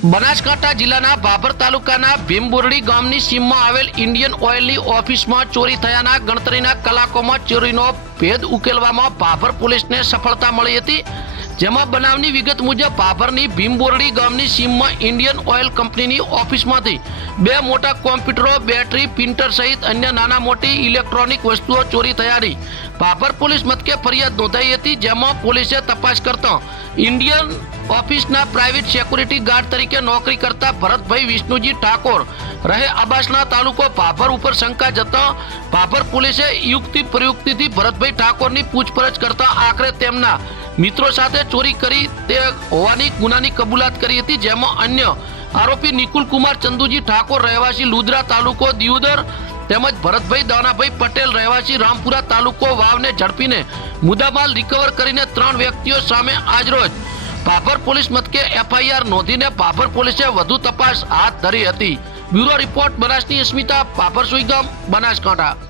બનાસકાંઠા જિલ્લાના ભાભર તાલુકાના ભીમબોરડી ગામની સીમમાં આવેલ ઇન્ડિયન ઓઇલની ઓફિસમાં ચોરી થયાના ગણતરીના કલાકોમાં ચોરીનો ભેદ ઉકેલવામાં ભાભર પોલીસને સફળતા મળી હતી. જેમાં બનાવની વિગત મુજબ ભાભરની ભીમબોરડી ગામની સીમમાં ઇન્ડિયન ઓઇલ કંપનીની ઓફિસમાંથી બે મોટા કોમ્પ્યુટરો, બેટરી, પ્રિન્ટર સહિત અન્ય નાના મોટી ઇલેક્ટ્રોનિક વસ્તુઓ ચોરી થયાની ભાભર પોલીસ મથકે ફરિયાદ નોંધાઈ હતી, જેમાં પોલીસે તપાસ કરતા ઇન્ડિયન ઓફિસના પ્રાઇવેટ સિક્યુરિટી ગાર્ડ તરીકે નોકરી કરતા ભરતભાઈ વિષ્ણુજી ઠાકોર રહે આબાસના તાલુકો ભાભર ઉપર શંકા જતા ભાભર પોલીસે યુક્તિ પ્રયુક્તિથી ભરતભાઈ ઠાકોરની પૂછપરછ કરતા આખરે તેમના મિત્રો સાથે ચોરી કરી તે હોવાની ગુનાની કબૂલાત કરી હતી, જેમાં અન્ય આરોપી નિકુલ કુમાર ચંદુજી ઠાકોર રહેવાસી લુદ્રા તાલુકો દિયોદર તેમજ ભરતભાઈ દાનાભાઈ પટેલ રહેવાસી રામપુરા તાલુકો વાવને ઝડપીને મુદ્દામાલ રિકવર કરીને ત્રણ વ્યક્તિઓ સામે આજરોજ ભાભર પોલીસ મથકે એફઆઈઆર નોંધીને ભાભર પોલીસે વધુ તપાસ હાથ ધરી હતી. બ્યુરો રિપોર્ટ બનાસની અસ્મિતા પાપર સુઈગામ બનાસકાંઠા.